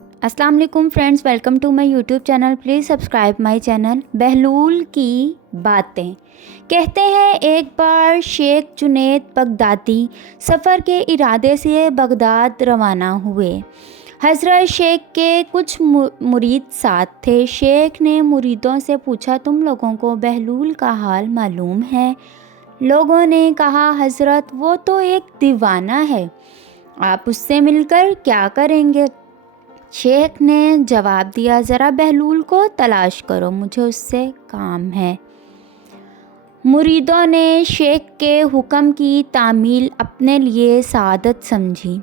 अस्सलाम वालेकुम friends, welcome to my YouTube channel. Please subscribe my channel. Bahlul की बातें। कहते हैं एक बार शेख जुनैद बगदादी सफ़र के इरादे से बगदाद रवाना हुए। हज़रत शेख के कुछ मुरीद साथ थे। शेख ने मुरीदों से पूछा, तुम लोगों को बहलूल का हाल मालूम है? लोगों ने कहा, हज़रत वो तो एक दीवाना है, आप उससे मिलकर क्या करेंगे? शेख ने जवाब दिया, ज़रा बहलूल को तलाश करो, मुझे उससे काम है। मुरीदों ने शेख के हुक्म की तामील अपने लिए सआदत समझी।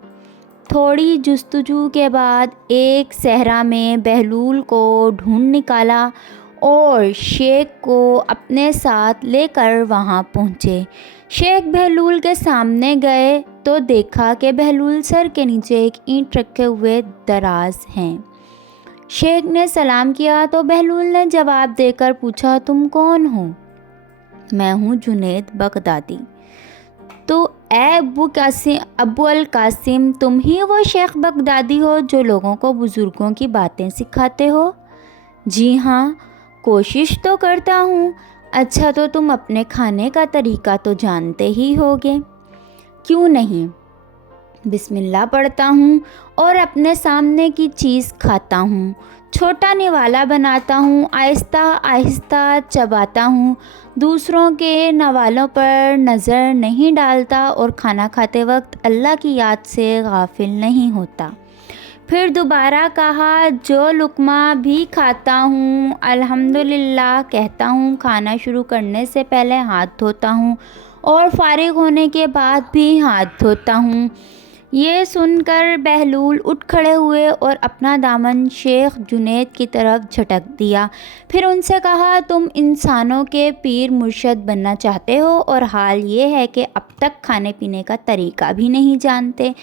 थोड़ी जुस्तजू के बाद एक सहरा में बहलूल को ढूंढ निकाला और शेख को अपने साथ लेकर वहां पहुँचे। शेख बहलूल के सामने गए तो देखा कि बहलूल सर के नीचे एक ईंट रखे हुए दराज हैं। शेख ने सलाम किया तो बहलूल ने जवाब देकर पूछा, तुम कौन हो? मैं हूँ जुनैद बगदादी। तो अबू अल कासिम, तुम ही वो शेख बगदादी हो जो लोगों को बुज़ुर्गों की बातें सिखाते हो? जी हाँ, कोशिश तो करता हूँ। अच्छा, तो तुम अपने खाने का तरीका तो जानते ही होगे। क्यों नहीं? बिस्मिल्लाह पढ़ता हूँ और अपने सामने की चीज़ खाता हूँ। छोटा निवाला बनाता हूँ, आहिस्ता आहिस्ता चबाता हूँ, दूसरों के नवालों पर नज़र नहीं डालता और खाना खाते वक्त अल्लाह की याद से गाफिल नहीं होता। फिर दोबारा कहा, जो लुक़मा भी खाता हूँ अल्हम्दुलिल्लाह कहता हूँ। खाना शुरू करने से पहले हाथ धोता हूँ और फारिग होने के बाद भी हाथ धोता हूँ। ये सुनकर बहलूल उठ खड़े हुए और अपना दामन शेख जुनैद की तरफ झटक दिया। फिर उनसे कहा, तुम इंसानों के पीर मुर्शद बनना चाहते हो और हाल ये है कि अब तक खाने पीने का तरीका भी नहीं जानते।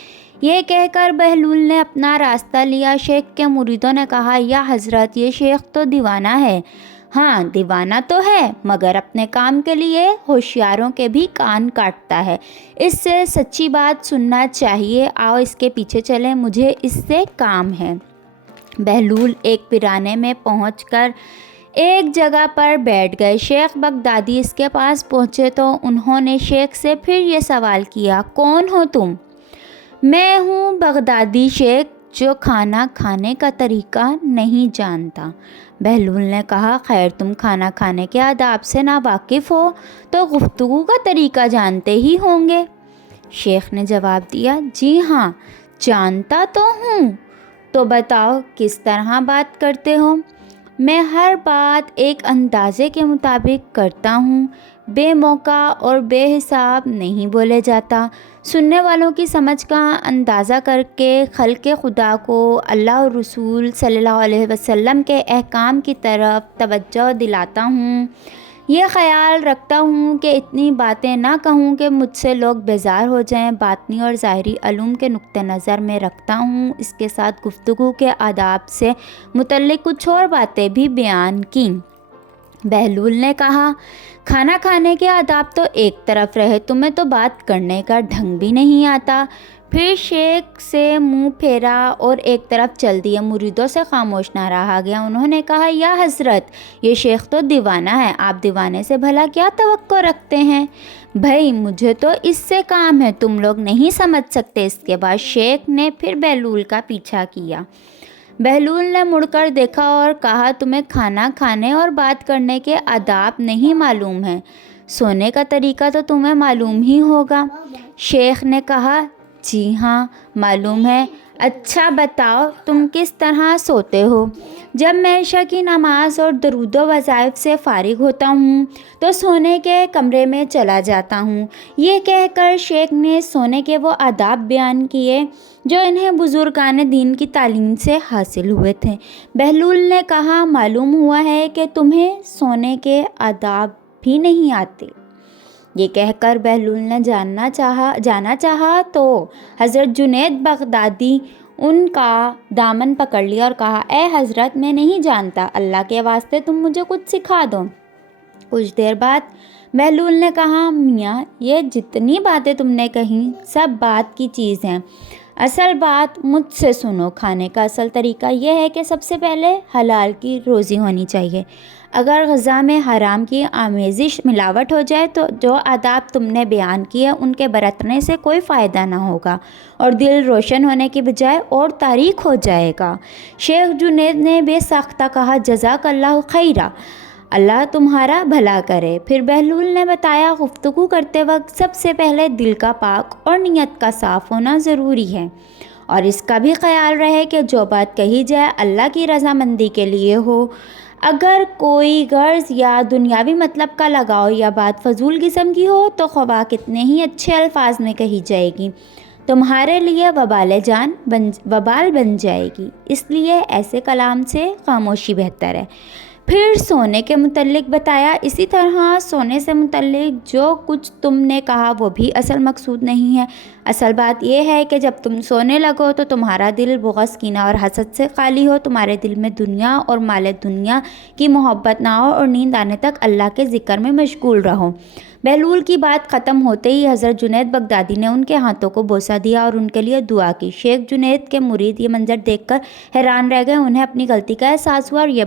ये कहकर बहलूल ने अपना रास्ता लिया। शेख के मुरीदों ने कहा, या हज़रत, ये शेख तो दीवाना है। हाँ, दीवाना तो है, मगर अपने काम के लिए होशियारों के भी कान काटता है। इससे सच्ची बात सुनना चाहिए। आओ इसके पीछे चलें, मुझे इससे काम है। बहलूल एक वीराने में पहुंचकर एक जगह पर बैठ गए। शेख बगदादी इसके पास पहुंचे तो उन्होंने शेख से फिर ये सवाल किया, कौन हो तुम? मैं हूँ बगदादी शेख, जो खाना खाने का तरीका नहीं जानता। बहलूल ने कहा, खैर, तुम खाना खाने के आदाब से ना वाकिफ़ हो तो गुफ्तगू का तरीका जानते ही होंगे। शेख ने जवाब दिया, जी हाँ, जानता तो हूँ। तो बताओ किस तरह बात करते हो? मैं हर बात एक अंदाज़े के मुताबिक करता हूँ, बेमौका और बेहिसाब नहीं बोले जाता। सुनने वालों की समझ का अंदाज़ा करके खल्क़े खुदा को अल्लाह और रसूल सल्लल्लाहु अलैहि वसल्लम के अहकाम की तरफ तवज्जो दिलाता हूँ। ये ख़याल रखता हूँ कि इतनी बातें ना कहूँ कि मुझसे लोग बेजार हो जाएं। बातनी और ज़ाहिरी अलूम के नुक्ते नज़र में रखता हूँ। इसके साथ गुफ्तगू के आदाब से मुतल्लिक़ कुछ और बातें भी बयान की। बहलूल ने कहा, खाना खाने के आदाब तो एक तरफ रहे, तुम्हें तो बात करने का ढंग भी नहीं आता। फिर शेख से मुंह फेरा और एक तरफ चल दिए। मुरीदों से खामोश ना रहा गया। उन्होंने कहा, या हज़रत, ये शेख तो दीवाना है, आप दीवाने से भला क्या तवक्को रखते हैं? भाई, मुझे तो इससे काम है, तुम लोग नहीं समझ सकते। इसके बाद शेख ने फिर बहलूल का पीछा किया। बहलूल ने मुड़कर देखा और कहा, तुम्हें खाना खाने और बात करने के आदाब नहीं मालूम है, सोने का तरीका तो तुम्हें मालूम ही होगा। शेख ने कहा, जी हाँ, मालूम है। अच्छा बताओ, तुम किस तरह सोते हो? जब मैं इशा की नमाज और दरूदो वज़ाइफ से फ़ारिग होता हूँ तो सोने के कमरे में चला जाता हूँ। ये कहकर शेख ने सोने के वो आदाब बयान किए जो इन्हें बुज़ुर्गान दीन की तालीम से हासिल हुए थे। बहलूल ने कहा, मालूम हुआ है कि तुम्हें सोने के आदाब भी नहीं आते। ये कहकर बहलूल ने जाना चाहा तो हज़रत जुनैद बगदादी उनका दामन पकड़ लिया और कहा, ए हज़रत, मैं नहीं जानता, अल्लाह के वास्ते तुम मुझे कुछ सिखा दो। कुछ देर बाद बहलूल ने कहा, मियाँ, ये जितनी बातें तुमने कहीं सब बात की चीज़ हैं। اصل بات مجھ سے سنو، کھانے کا اصل طریقہ یہ ہے کہ سب سے پہلے حلال کی روزی ہونی چاہیے۔ اگر غذا میں حرام کی آمیزش ملاوٹ ہو جائے تو جو آداب تم نے بیان کیے ان کے برتنے سے کوئی فائدہ نہ ہوگا اور دل روشن ہونے کی بجائے اور تاریک ہو جائے گا۔ شیخ جنید نے بے ساختہ کہا، جزاک اللہ خیرہ، اللہ تمہارا بھلا کرے۔ پھر بہلول نے بتایا، گفتگو کرتے وقت سب سے پہلے دل کا پاک اور نیت کا صاف ہونا ضروری ہے، اور اس کا بھی خیال رہے کہ جو بات کہی جائے اللہ کی رضامندی کے لیے ہو۔ اگر کوئی غرض یا دنیاوی مطلب کا لگاؤ یا بات فضول قسم کی ہو تو خواہ کتنے ہی اچھے الفاظ میں کہی جائے گی، تمہارے لیے وبال بن جائے گی۔ اس لیے ایسے کلام سے خاموشی بہتر ہے۔ پھر سونے کے متعلق بتایا، اسی طرح سونے سے متعلق جو کچھ تم نے کہا وہ بھی اصل مقصود نہیں ہے۔ اصل بات یہ ہے کہ جب تم سونے لگو تو تمہارا دل بغض، کینہ اور حسد سے خالی ہو، تمہارے دل میں دنیا اور مال دنیا کی محبت نہ ہو، اور نیند آنے تک اللہ کے ذکر میں مشغول رہو۔ بہلول کی بات ختم ہوتے ہی حضرت جنید بغدادی نے ان کے ہاتھوں کو بوسہ دیا اور ان کے لیے دعا کی۔ شیخ جنید کے مرید یہ منظر دیکھ کر حیران رہ گئے، انہیں اپنی غلطی کا احساس ہوا اور یہ